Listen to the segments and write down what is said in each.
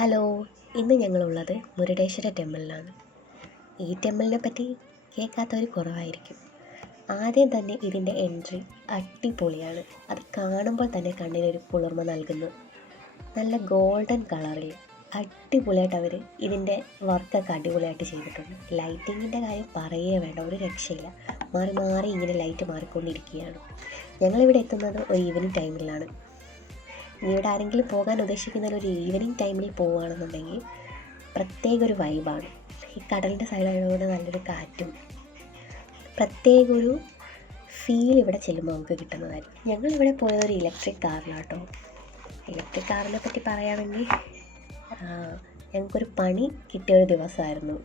Hello, ഇന്ന് ഞങ്ങളുള്ളത് മുരുടേശ്വര ടെമ്പിളിലാണ്. ഈ ടെമ്പിളിനെ പറ്റി കേൾക്കാത്തവർ കുറവായിരിക്കും. ആദ്യം തന്നെ ഇതിൻ്റെ എൻട്രി അടിപൊളിയാണ്. അത് കാണുമ്പോൾ തന്നെ കണ്ണിനൊരു കുളിർമ നൽകുന്നു. നല്ല ഗോൾഡൻ കളറിൽ അടിപൊളിയായിട്ട് അവർ ഇതിൻ്റെ വർക്കൊക്കെ അടിപൊളിയായിട്ട് ചെയ്തിട്ടുണ്ട്. ലൈറ്റിങ്ങിൻ്റെ കാര്യം പറയേ വേണ്ട, ഒരു രക്ഷയില്ല. മാറി മാറി ഇങ്ങനെ ലൈറ്റ് മാറിക്കൊണ്ടിരിക്കുകയാണ്. ഞങ്ങളിവിടെ എത്തുന്നത് ഒരു ഈവനിങ് ടൈമിലാണ്. ഇവിടെ ആരെങ്കിലും പോകാൻ ഉദ്ദേശിക്കുന്ന ഒരു ഈവനിങ് ടൈമിൽ പോവുകയാണെന്നുണ്ടെങ്കിൽ പ്രത്യേക ഒരു വൈബാണ്. ഈ കടലിൻ്റെ സൈഡായതുകൊണ്ട് നല്ലൊരു കാറ്റും പ്രത്യേക ഒരു ഫീൽ ഇവിടെ ചെല്ലുമ്പോൾ നമുക്ക് കിട്ടുന്നതായിരിക്കും. ഞങ്ങളിവിടെ പോയത് ഒരു ഇലക്ട്രിക് കാറിലാട്ടോ. ഇലക്ട്രിക് കാറിനെ പറ്റി പറയുകയാണെങ്കിൽ ഞങ്ങൾക്കൊരു പണി കിട്ടിയൊരു ദിവസമായിരുന്നു.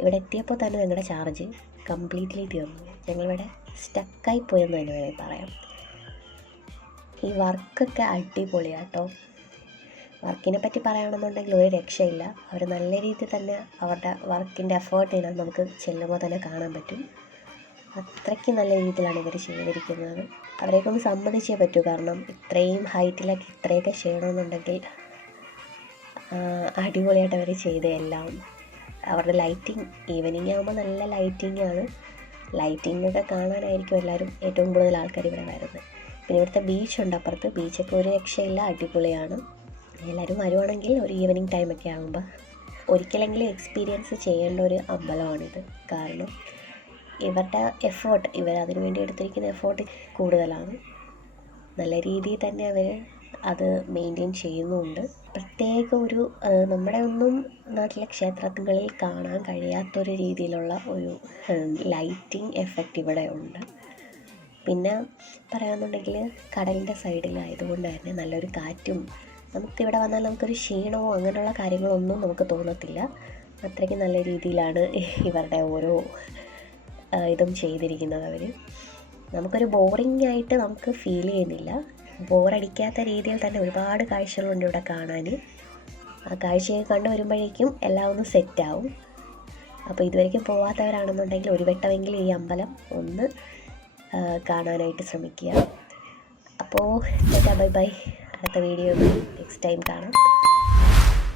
ഇവിടെ എത്തിയപ്പോൾ തന്നെ ഞങ്ങളുടെ ചാർജ് കംപ്ലീറ്റ്ലി തീർന്നു. ഞങ്ങളിവിടെ സ്റ്റക്കായി പോയെന്ന് തന്നെ വേണമെങ്കിൽ പറയാം. ഈ വർക്കൊക്കെ അടിപൊളിയാട്ടോ. വർക്കിനെ പറ്റി പറയുകയാണെന്നുണ്ടെങ്കിൽ ഒരു രക്ഷയില്ല. അവർ നല്ല രീതിയിൽ തന്നെ അവരുടെ വർക്കിൻ്റെ എഫേർട്ട് ചെയ്യാൻ നമുക്ക് ചെല്ലുമ്പോൾ തന്നെ കാണാൻ പറ്റും. അത്രയ്ക്ക് നല്ല രീതിയിലാണ് ഇവർ ചെയ്തിരിക്കുന്നത്. അവരെക്കൊണ്ട് സമ്മതിച്ചേ പറ്റൂ. കാരണം ഇത്രയും ഹൈറ്റിലൊക്കെ ഇത്രയൊക്കെ ചെയ്യണമെന്നുണ്ടെങ്കിൽ അടിപൊളിയായിട്ട് അവർ ചെയ്ത് എല്ലാം. അവരുടെ ലൈറ്റിങ് ഈവനിങ് ആകുമ്പോൾ നല്ല ലൈറ്റിങ്ങാണ്. ലൈറ്റിങ്ങൊക്കെ കാണാനായിരിക്കും എല്ലാവരും ഏറ്റവും കൂടുതൽ ആൾക്കാർ ഇവിടെ വരുന്നത്. പിന്നെ ഇവിടുത്തെ ബീച്ചുണ്ട് അപ്പുറത്ത്. ബീച്ചൊക്കെ ഒരു രക്ഷയില്ല, അടിപൊളിയാണ്. എല്ലാവരും വരുവാണെങ്കിൽ ഒരു ഈവനിങ് ടൈമൊക്കെ ആകുമ്പോൾ ഒരിക്കലെങ്കിലും എക്സ്പീരിയൻസ് ചെയ്യേണ്ട ഒരു അമ്പലമാണിത്. കാരണം ഇവരുടെ എഫേർട്ട്, അതിനു വേണ്ടി എടുത്തിരിക്കുന്ന എഫേർട്ട് കൂടുതലാണ്. നല്ല രീതിയിൽ തന്നെ അവർ അത് മെയിൻറ്റെയിൻ ചെയ്യുന്നുമുണ്ട്. പ്രത്യേക ഒരു നമ്മുടെ ഒന്നും നാട്ടിലെ ക്ഷേത്രങ്ങളിൽ കാണാൻ കഴിയാത്തൊരു രീതിയിലുള്ള ഒരു ലൈറ്റിംഗ് എഫക്റ്റ് ഇവിടെ ഉണ്ട്. പിന്നെ പറയാമെന്നുണ്ടെങ്കിൽ കടലിൻ്റെ സൈഡിലായതുകൊണ്ട് തന്നെ നല്ലൊരു കാറ്റും. നമുക്കിവിടെ വന്നാൽ നമുക്കൊരു ക്ഷീണമോ അങ്ങനെയുള്ള കാര്യങ്ങളൊന്നും നമുക്ക് തോന്നത്തില്ല. അത്രയ്ക്ക് നല്ല രീതിയിലാണ് ഇവരുടെ ഓരോ ഇതും ചെയ്തിരിക്കുന്നത് അവർ. നമുക്കൊരു ബോറിംഗ് ആയിട്ട് നമുക്ക് ഫീൽ ചെയ്യുന്നില്ല. ബോറടിക്കാത്ത രീതിയിൽ തന്നെ ഒരുപാട് കാഴ്ചകളുണ്ട് ഇവിടെ കാണാൻ. ആ കാഴ്ചയൊക്കെ കണ്ടു വരുമ്പോഴേക്കും എല്ലാം ഒന്ന് സെറ്റാവും. അപ്പോൾ ഇതുവരെയ്ക്കും പോവാത്തവരാണെന്നുണ്ടെങ്കിൽ ഒരു വട്ടമെങ്കിലും ഈ അമ്പലം ഒന്ന് കാണാനായിട്ട് ശ്രമിക്കുക. അപ്പോൾ ബൈ ബൈ. അടുത്ത വീഡിയോ നെക്സ്റ്റ് ടൈം കാണാം.